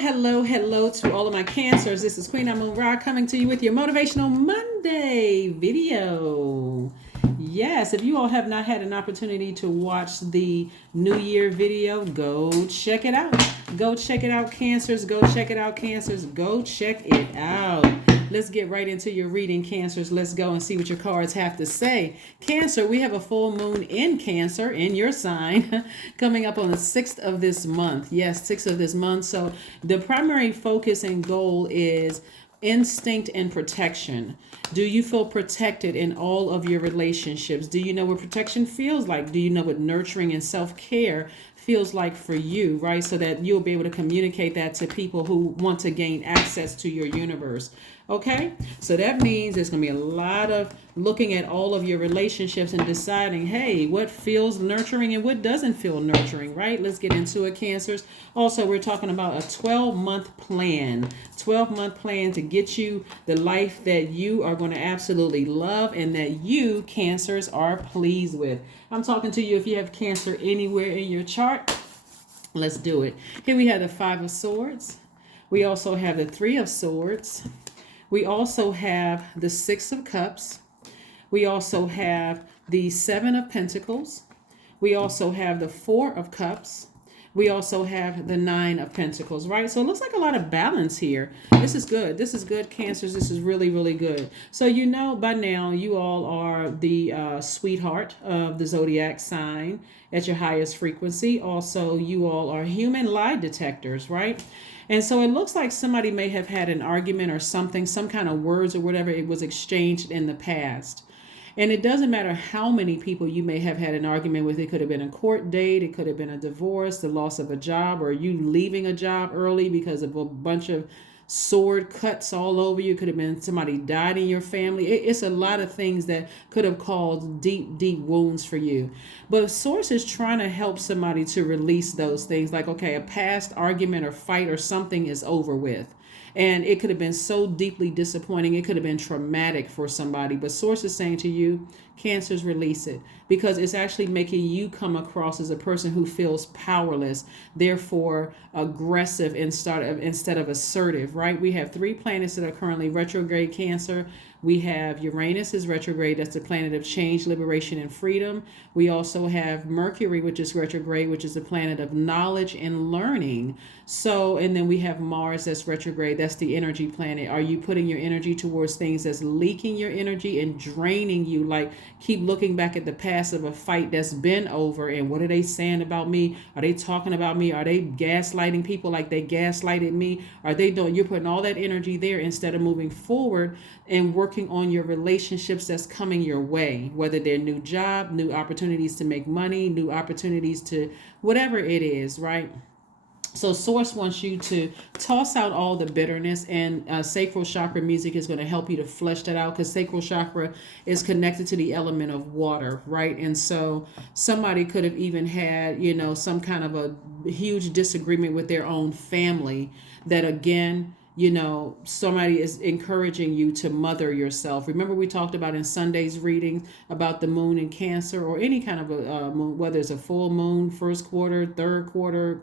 Hello to all of my cancers. This is Queen Amun Ra coming to you with your Motivational Monday video. Yes, if you all have not had an opportunity to watch the New Year video, go check it out. Go check it out, cancers. Go check it out, cancers. Go check it out. Let's get right into your reading, cancers. Let's go and see what your cards have to say. Cancer, we have a full moon in Cancer, in your sign, coming up on the 6th of this month. Yes, 6th of this month. So the primary focus and goal is instinct and protection. Do you feel protected in all of your relationships? Do you know what protection feels like? Do you know what nurturing and self-care feels like for you, right? So that you'll be able to communicate that to people who want to gain access to your universe. Okay, so that means there's going to be a lot of looking at all of your relationships and deciding, hey, what feels nurturing and what doesn't feel nurturing, right? Let's get into it, cancers. Also, we're talking about a 12-month plan, 12-month plan to get you the life that you are going to absolutely love and that you, cancers, are pleased with. I'm talking to you if you have Cancer anywhere in your chart. Let's do it. Here we have the Five of Swords. We also have the Three of Swords. We also have the Six of Cups. We also have the Seven of Pentacles. We also have the Four of Cups. We also have the Nine of Pentacles, right? So it looks like a lot of balance here. This is good. This is good, cancers. This is really, really good. So you know by now you all are the sweetheart of the Zodiac sign at your highest frequency. Also, you all are human lie detectors, right? And so it looks like somebody may have had an argument or something, some kind of words or whatever it was exchanged in the past. And it doesn't matter how many people you may have had an argument with. It could have been a court date. It could have been a divorce, the loss of a job, or you leaving a job early because of a bunch of sword cuts all over you. It could have been somebody died in your family. It's a lot of things that could have caused deep, deep wounds for you. But Source is trying to help somebody to release those things. Like, okay, a past argument or fight or something is over with. And it could have been so deeply disappointing. It could have been traumatic for somebody. But Source is saying to you, cancers, release it. Because it's actually making you come across as a person who feels powerless, therefore aggressive instead of assertive, right? We have 3 planets that are currently retrograde, Cancer. We have Uranus is retrograde. That's the planet of change, liberation, and freedom. We also have Mercury, which is retrograde, which is the planet of knowledge and learning. So, and then we have Mars that's retrograde. That's the energy planet. Are you putting your energy towards things that's leaking your energy and draining you? Like, keep looking back at the past of a fight that's been over. And what are they saying about me? Are they talking about me? Are they gaslighting people like they gaslighted me? Are they doing, you're putting all that energy there instead of moving forward and working on your relationships that's coming your way, whether they're new job, new opportunities to make money, new opportunities to whatever it is, right? So Source wants you to toss out all the bitterness, and sacral chakra music is going to help you to flesh that out, because sacral chakra is connected to the element of water, right? And so somebody could have even had, some kind of a huge disagreement with their own family that, again, somebody is encouraging you to mother yourself. Remember, we talked about in Sunday's readings about the moon in Cancer, or any kind of a moon, whether it's a full moon, first quarter, third quarter,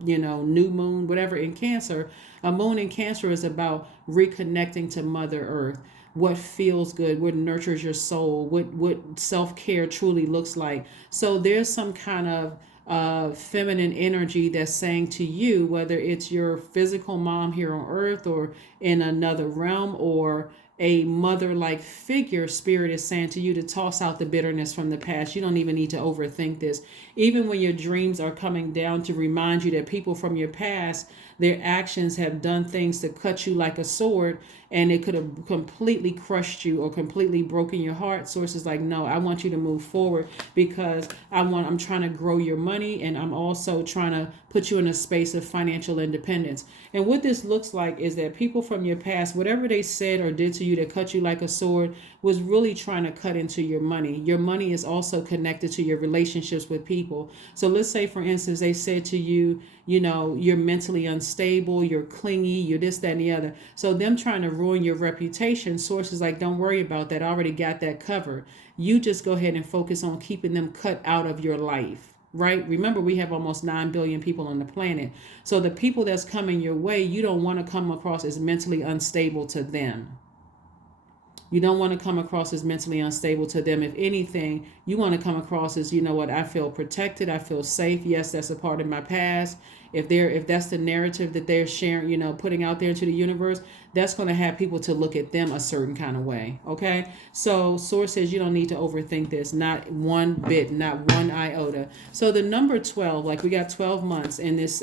new moon, whatever in Cancer. A moon in Cancer is about reconnecting to Mother Earth. What feels good, what nurtures your soul, what self-care truly looks like. So there's some kind of feminine energy that's saying to you, whether it's your physical mom here on earth or in another realm, or a mother-like figure, spirit is saying to you to toss out the bitterness from the past. You don't even need to overthink this. Even when your dreams are coming down to remind you that people from your past, their actions have done things to cut you like a sword, and it could have completely crushed you or completely broken your heart. Source is like, no, I want you to move forward, because I'm trying to grow your money, and I'm also trying to put you in a space of financial independence. And what this looks like is that people from your past, whatever they said or did to you that cut you like a sword, was really trying to cut into your money. Your money is also connected to your relationships with people. So let's say, for instance, they said to you, you're mentally unstable, you're clingy, you're this, that, and the other. So them trying to ruin your reputation, Source is like, don't worry about that. I already got that covered. You just go ahead and focus on keeping them cut out of your life. right? Remember, we have almost 9 billion people on the planet. So the people that's coming your way, you don't want to come across as mentally unstable to them. You don't want to come across as mentally unstable to them. If anything, you want to come across as, you know what, I feel protected, I feel safe. Yes, that's a part of my past. If that's the narrative that they're sharing, putting out there into the universe, that's going to have people to look at them a certain kind of way. Okay. So Source says you don't need to overthink this, not one bit, not one iota. So the number 12, like we got 12 months in this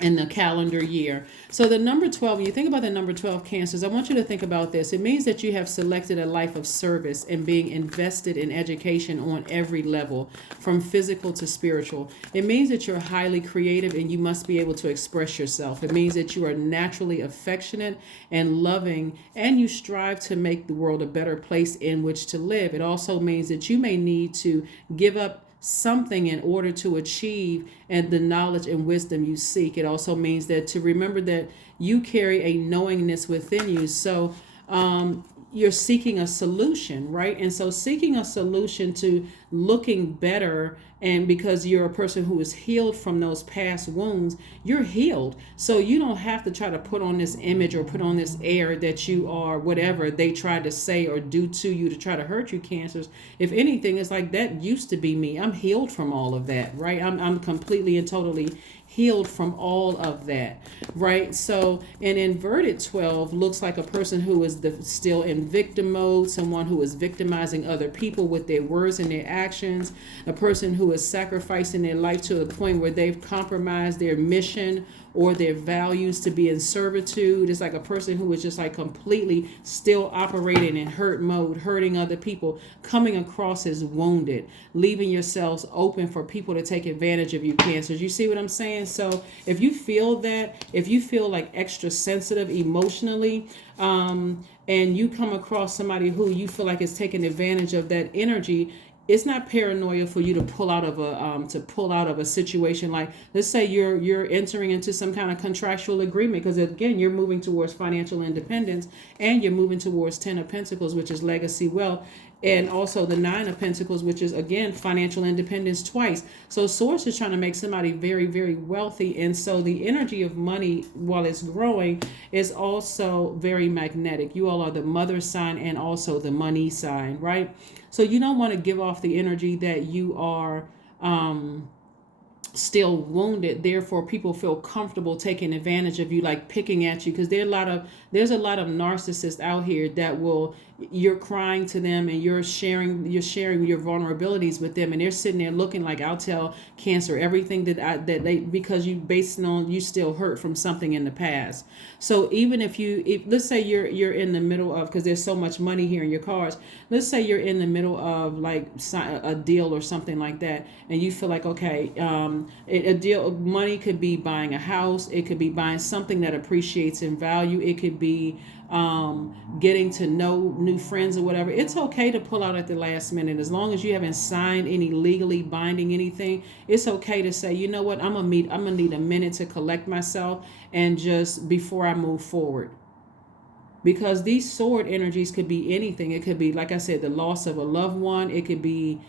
in the calendar year. So the number 12, when you think about the number 12 Cancers, I want you to think about this. It means that you have selected a life of service and being invested in education on every level, from physical to spiritual. It means that you're highly creative and you must be able to express yourself. It means that you are naturally affectionate and loving, and you strive to make the world a better place in which to live. It also means that you may need to give up something in order to achieve and the knowledge and wisdom you seek. It also means that to remember that you carry a knowingness within you. So you're seeking a solution, right? And so seeking a solution to looking better, and because you're a person who is healed from those past wounds, you're healed. So you don't have to try to put on this image or put on this air that you are whatever they tried to say or do to you to try to hurt you, Cancers. If anything, it's like, that used to be me. I'm healed from all of that, right? I'm completely and totally healed from all of that, right? So an inverted 12 looks like a person who is still in victim mode, someone who is victimizing other people with their words and their actions, a person who is sacrificing their life to the point where they've compromised their mission or their values to be in servitude. It's like a person who is just like completely still operating in hurt mode, hurting other people, coming across as wounded, leaving yourselves open for people to take advantage of you, Cancers. You see what I'm saying? So if you feel that, if you feel like extra sensitive emotionally, and you come across somebody who you feel like is taking advantage of that energy, it's not paranoia for you to pull out of a situation. Like, let's say you're entering into some kind of contractual agreement, because again, you're moving towards financial independence, and you're moving towards 10 of Pentacles, which is legacy wealth, and also the 9 of Pentacles, which is again financial independence twice. So Source is trying to make somebody very, very wealthy, and so the energy of money, while it's growing, is also very magnetic. You all are the mother sign and also the money sign, right? So you don't want to give off the energy that you are still wounded, therefore people feel comfortable taking advantage of you, like picking at you, because there's a lot of narcissists out here that will, you're crying to them and you're sharing your vulnerabilities with them, and they're sitting there looking like, I'll tell Cancer everything that they, because you based on you still hurt from something in the past. So even if let's say you're in the middle of, because there's so much money here in your cards, let's say you're in the middle of like a deal or something like that, and you feel like, okay, a deal, money could be buying a house, it could be buying something that appreciates in value, it could be getting to know new friends or whatever. It's okay to pull out at the last minute, as long as you haven't signed any legally binding anything. It's okay to say, you know what, I'm gonna need a minute to collect myself, and just before I move forward. Because these sword energies could be anything. It could be, like I said, the loss of a loved one. It could be,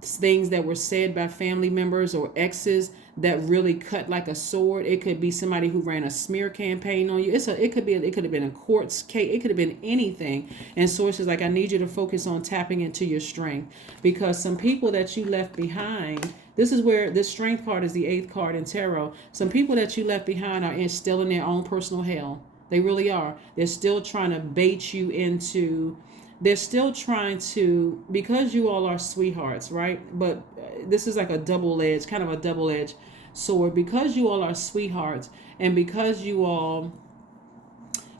things that were said by family members or exes that really cut like a sword. It could be somebody who ran a smear campaign on you. It could have been a court case. It could have been anything. And Sources like, I need you to focus on tapping into your strength, because some people that you left behind, this is where this strength card is the 8th card in tarot. Some people that you left behind are still in their own personal hell. They really are. They're still trying to bait you into, they're still trying to, because you all are sweethearts, right? But this is like kind of a double-edged sword. Because you all are sweethearts, and because you all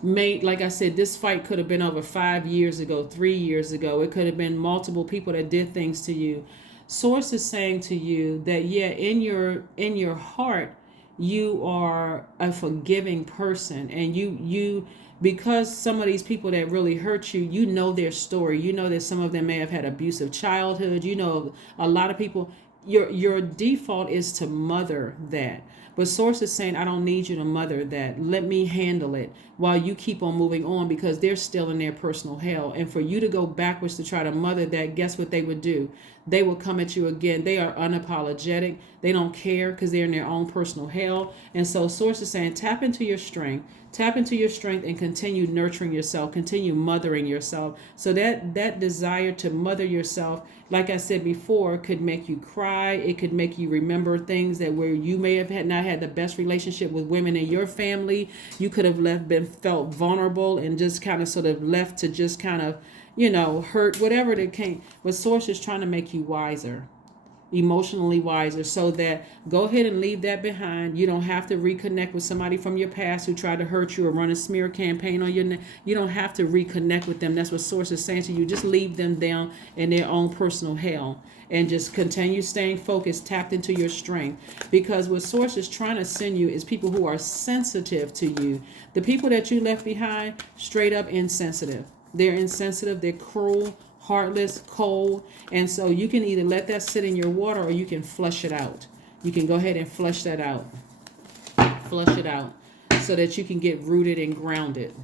made, like I said, this fight could have been over 5 years ago, 3 years ago. It could have been multiple people that did things to you. Source is saying to you that, yeah, in your heart, you are a forgiving person, and you because some of these people that really hurt you, you know their story. You know that some of them may have had abusive childhood. You know, a lot of people, your default is to mother that. But source is saying, I don't need you to mother that. Let me handle it while you keep on moving on, because they're still in their personal hell. And for you to go backwards to try to mother that, guess what they would do? They will come at you again. They are unapologetic. They don't care because they're in their own personal hell. And so source is saying, tap into your strength. Tap into your strength and continue nurturing yourself, continue mothering yourself. So that desire to mother yourself, like I said before, could make you cry. It could make you remember things that where you may have not had the best relationship with women in your family. You could have felt vulnerable and just kind of sort of left to just kind of, hurt, whatever it came. But source is trying to make you wiser, emotionally wiser, so that go ahead and leave that behind. You don't have to reconnect with somebody from your past who tried to hurt you or run a smear campaign on your neck. You don't have to reconnect with them. That's what source is saying to you. Just leave them down in their own personal hell and just continue staying focused, tapped into your strength. Because what source is trying to send you is people who are sensitive to you. The people that you left behind, straight up insensitive. They're insensitive, they're cruel, heartless, cold. And so you can either let that sit in your water or you can flush it out. You can go ahead and flush that out. Flush it out so that you can get rooted and grounded.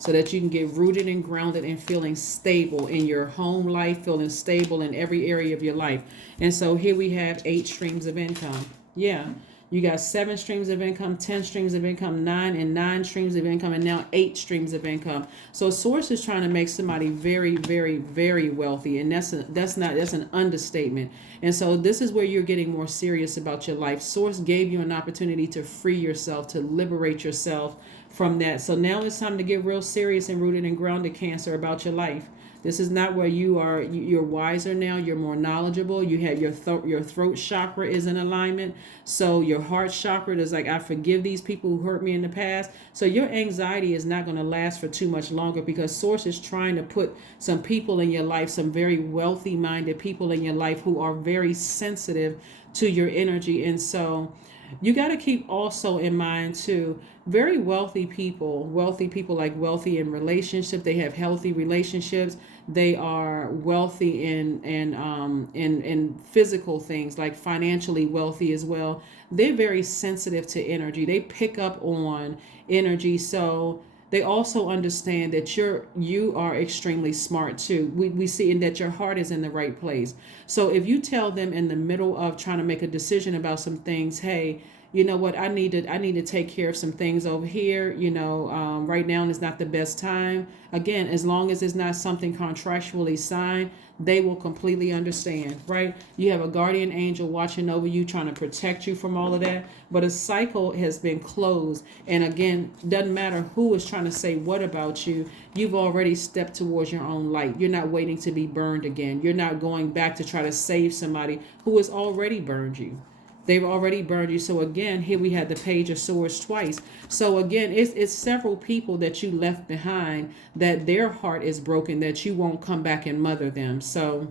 So that you can get rooted and grounded and feeling stable in your home life, feeling stable in every area of your life. And so here we have 8 streams of income. Yeah. You got 7 streams of income, 10 streams of income, 9 streams of income, and now 8 streams of income. So source is trying to make somebody very, very, very wealthy, and that's an understatement. And so this is where you're getting more serious about your life. Source gave you an opportunity to free yourself, to liberate yourself from that. So now it's time to get real serious and rooted and grounded, Cancer, about your life. This is not where you are. You're wiser now. You're more knowledgeable. You have your throat chakra is in alignment. So your heart chakra is like, I forgive these people who hurt me in the past. So your anxiety is not going to last for too much longer, because source is trying to put some people in your life, some very wealthy minded people in your life who are very sensitive to your energy. And so you got to keep also in mind too, very wealthy people like wealthy in relationship. They have healthy relationships. They are wealthy in physical things, like financially wealthy as well. They're very sensitive to energy. They pick up on energy. So they also understand that you are extremely smart too. We see in that your heart is in the right place. So if you tell them in the middle of trying to make a decision about some things, hey, you know what, I need to take care of some things over here. Right now is not the best time. Again, as long as it's not something contractually signed, they will completely understand, right? You have a guardian angel watching over you, trying to protect you from all of that. But a cycle has been closed. And again, doesn't matter who is trying to say what about you. You've already stepped towards your own light. You're not waiting to be burned again. You're not going back to try to save somebody who has already burned you. They've already burned you. So again, here we had the Page of Swords twice. So again, it's several people that you left behind that their heart is broken, that you won't come back and mother them. So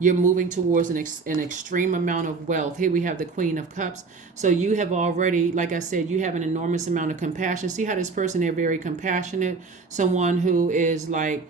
you're moving towards an extreme amount of wealth. Here we have the Queen of Cups. So you have already, like I said, you have an enormous amount of compassion. See how this person, they're very compassionate. Someone who is like,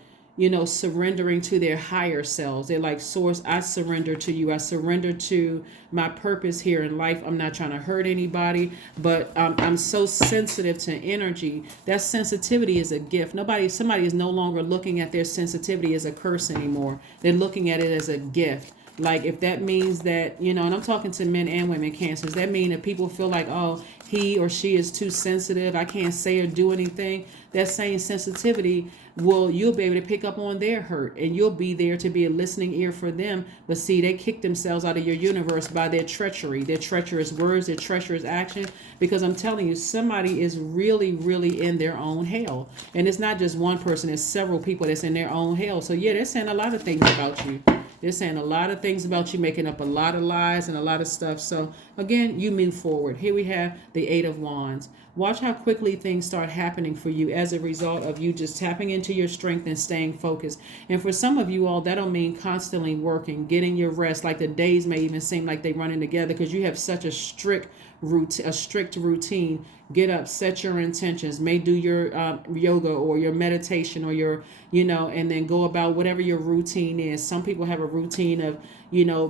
surrendering to their higher selves. They're like, source, I surrender to you. I surrender to my purpose here in life. I'm not trying to hurt anybody, but I'm so sensitive to energy. That sensitivity is a gift. Somebody is no longer looking at their sensitivity as a curse anymore. They're looking at it as a gift. Like if that means that, and I'm talking to men and women, Cancers, that mean that people feel like, oh, he or she is too sensitive, I can't say or do anything. That same sensitivity, you'll be able to pick up on their hurt, and you'll be there to be a listening ear for them. But see, they kick themselves out of your universe by their treachery, their treacherous words, their treacherous action. Because I'm telling you, somebody is really, really in their own hell. And it's not just one person, it's several people that's in their own hell. So yeah, they're saying a lot of things about you. They're saying a lot of things about you, making up a lot of lies and a lot of stuff. So again, you move forward. Here we have the 8 of Wands. Watch how quickly things start happening for you as a result of you just tapping into your strength and staying focused. And for some of you all, that'll mean constantly working, getting your rest. Like the days may even seem like they're running together because you have such a strict routine, a strict routine. Get up, set your intentions, may do your yoga or your meditation or your, and then go about whatever your routine is. Some people have a routine of,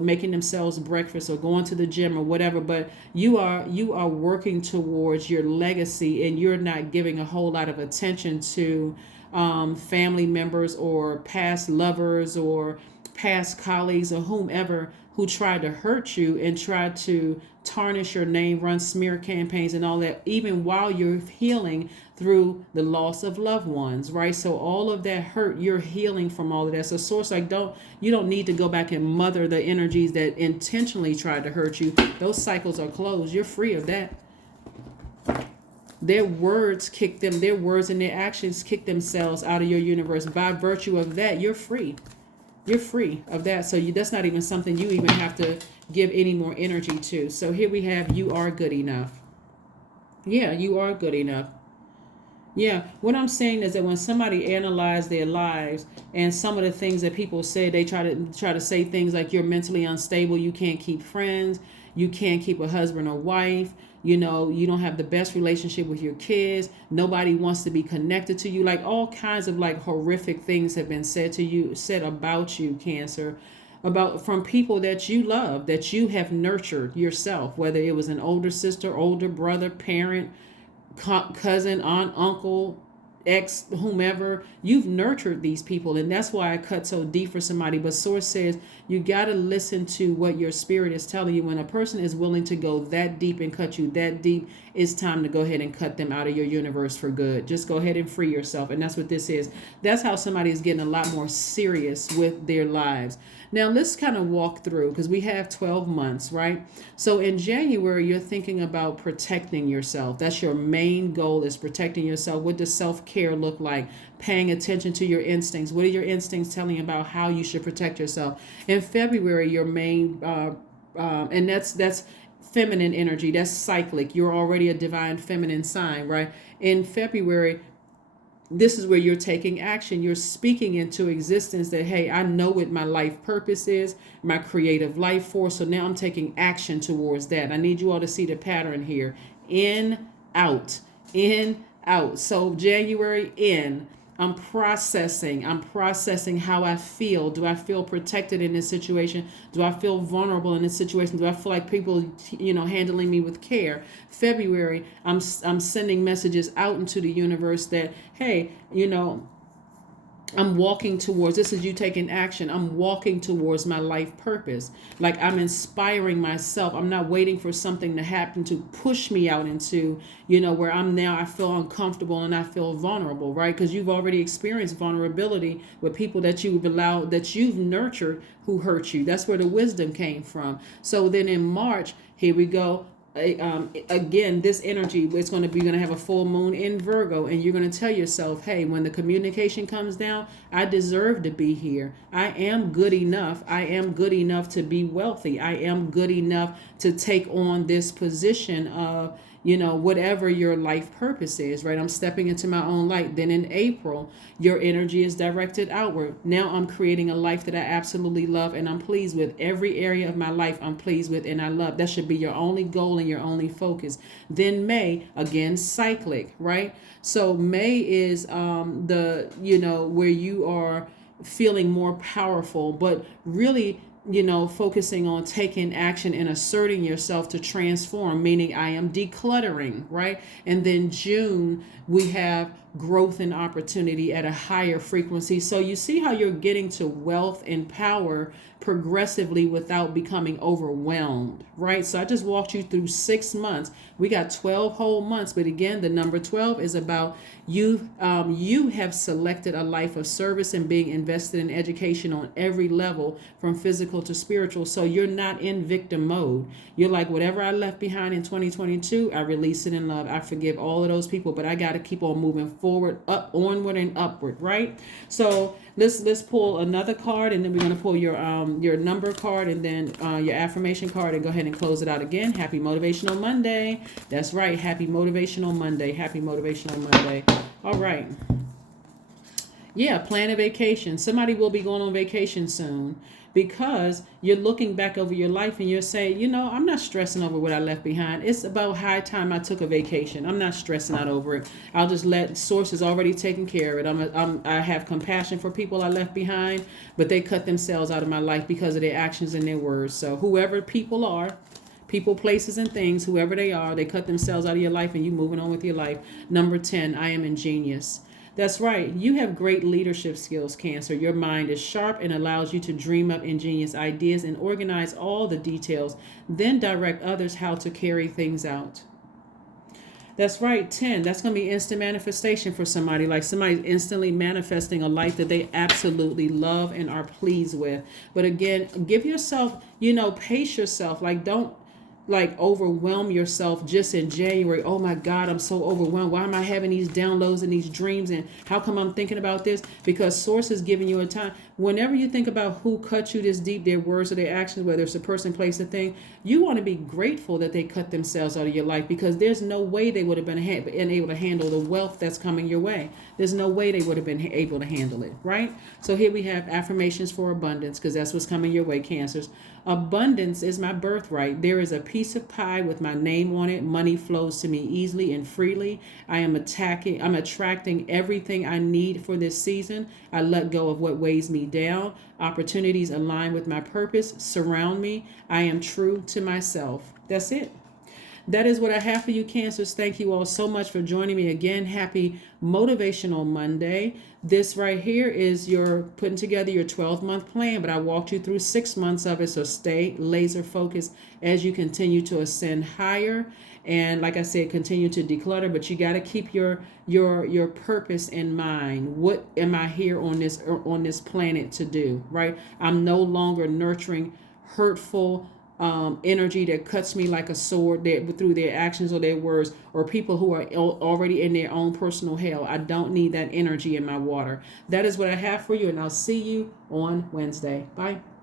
making themselves breakfast or going to the gym or whatever, but you are working towards your legacy, and you're not giving a whole lot of attention to family members or past lovers or past colleagues or whomever who tried to hurt you and tried to tarnish your name, run smear campaigns and all that, even while you're healing through the loss of loved ones, right? So all of that hurt, you're healing from all of that. So source, you don't need to go back and mother the energies that intentionally tried to hurt you. Those cycles are closed. You're free of that. Their words and their actions kick themselves out of your universe. By virtue of that, you're free. You're free of that. So that's not even something you even have to give any more energy to. So here we have, you are good enough. Yeah, you are good enough. Yeah, what I'm saying is that when somebody analyzes their lives and some of the things that people say, they try to say things like you're mentally unstable, you can't keep friends, you can't keep a husband or wife, you don't have the best relationship with your kids, nobody wants to be connected to you, like all kinds of like horrific things have been said about you, Cancer, from people that you love, that you have nurtured yourself, whether it was an older sister, older brother, parent, cousin, aunt, uncle, ex, whomever. You've nurtured these people, and that's why I cut so deep for somebody. But source says you got to listen to what your spirit is telling you. When a person is willing to go that deep and cut you that deep, it's time to go ahead and cut them out of your universe for good. Just go ahead and free yourself. And that's what this is. That's how somebody is getting a lot more serious with their lives. Now let's kind of walk through, because we have 12 months, right? So in January, you're thinking about protecting yourself. That's your main goal, is protecting yourself. What does self-care look like? Paying attention to your instincts. What are your instincts telling you about how you should protect yourself? In February, your main, and that's feminine energy. That's cyclic. You're already a divine feminine sign, right? In February, this is where you're taking action. You're speaking into existence that, hey, I know what my life purpose is, my creative life force. So now I'm taking action towards that. I need you all to see the pattern here. In, out, in, out. So January, in. I'm processing how I feel. Do I feel protected in this situation? Do I feel vulnerable in this situation? Do I feel like people, handling me with care? February, I'm sending messages out into the universe that, hey, I'm walking towards, this is you taking action. I'm walking towards my life purpose. Like I'm inspiring myself. I'm not waiting for something to happen to push me out into, where I feel uncomfortable and I feel vulnerable, right? Because you've already experienced vulnerability with people that you've allowed, that you've nurtured, who hurt you. That's where the wisdom came from. So then in March, here we go. Again, this energy, you're going to have a full moon in Virgo, and you're going to tell yourself, hey, when the communication comes down, I deserve to be here. I am good enough. I am good enough to be wealthy. I am good enough to take on this position of, whatever your life purpose is, right? I'm stepping into my own light. Then in April, your energy is directed outward. Now I'm creating a life that I absolutely love and I'm pleased with. Every area of my life I'm pleased with and I love. That should be your only goal and your only focus. Then May, again, cyclic, right? So May is where you are feeling more powerful, but really focusing on taking action and asserting yourself to transform, meaning I am decluttering, right? And then June, we have growth and opportunity at a higher frequency. So you see how you're getting to wealth and power progressively without becoming overwhelmed, right? So I just walked you through 6 months. We got 12 whole months. But again, the number 12 is about you have selected a life of service and being invested in education on every level, from physical to spiritual. So you're not in victim mode. You're like, whatever I left behind in 2022, I release it in love. I forgive all of those people, but I got to keep on moving forward, onward and upward, right? So let's pull another card, and then we're going to pull your number card and then your affirmation card, and go ahead and close it out again. Happy Motivational Monday. That's right. Happy Motivational Monday. Happy Motivational Monday. All right. Yeah, plan a vacation. Somebody will be going on vacation soon. because you're looking back over your life and you're saying, I'm not stressing over what I left behind. It's about high time I took a vacation. I'm not stressing out over it. I'll just let sources already taken care of it. I have compassion for people I left behind, but they cut themselves out of my life because of their actions and their words. So whoever people are, people, places, and things, whoever they are, they cut themselves out of your life and you moving on with your life. Number 10, I am ingenious. That's right. You have great leadership skills, Cancer. Your mind is sharp and allows you to dream up ingenious ideas and organize all the details, then direct others how to carry things out. That's right, 10. That's going to be instant manifestation for somebody. Like somebody's instantly manifesting a life that they absolutely love and are pleased with. But again, give yourself, pace yourself. Like, don't overwhelm yourself just in January. Oh my God, I'm so overwhelmed. Why am I having these downloads and these dreams? And how come I'm thinking about this? Because Source is giving you a time. Whenever you think about who cut you this deep, their words or their actions, whether it's a person, place, or thing, you want to be grateful that they cut themselves out of your life, because there's no way they would have been able to handle the wealth that's coming your way. There's no way they would have been able to handle it, right? So here we have affirmations for abundance, because that's what's coming your way, Cancers. Abundance is my birthright. There is a piece of pie with my name on it. Money flows to me easily and freely. I'm attracting everything I need for this season. I let go of what weighs me down. Opportunities align with my purpose surround me. I am true to myself. That's it. That is what I have for you, Cancers. Thank you all so much for joining me again. Happy Motivational Monday. This right here is your putting together your 12-month plan, but I walked you through 6 months of it, so stay laser focused as you continue to ascend higher. And like I said, continue to declutter, but you got to keep your purpose in mind. What am I here on this planet to do, right? I'm no longer nurturing hurtful energy that cuts me like a sword through their actions or their words, or people who are already in their own personal hell. I don't need that energy in my water. That is what I have for you, and I'll see you on Wednesday. Bye.